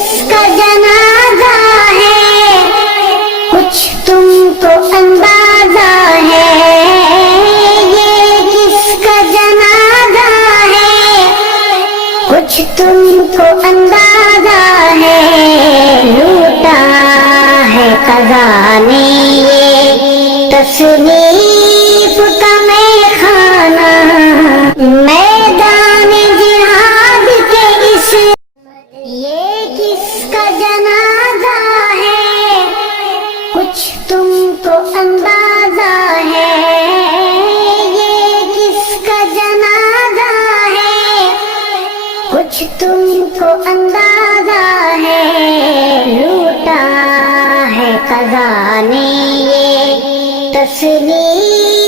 किसका जनाजा है, कुछ तुमको अंदाजा है। ये किसका जनाजा है, कुछ तुमको अंदाजा है। लूटा है क़ज़ा ने ये तसनीफ का मैखाना, मैदान जिहाद के इस। ये किसका जनाजा है, कुछ तुमको अंदाजा है। ये किसका जनाजा है, कुछ तुमको अंदाजा है। लूटा है क़ज़ा ने ये तस्लीम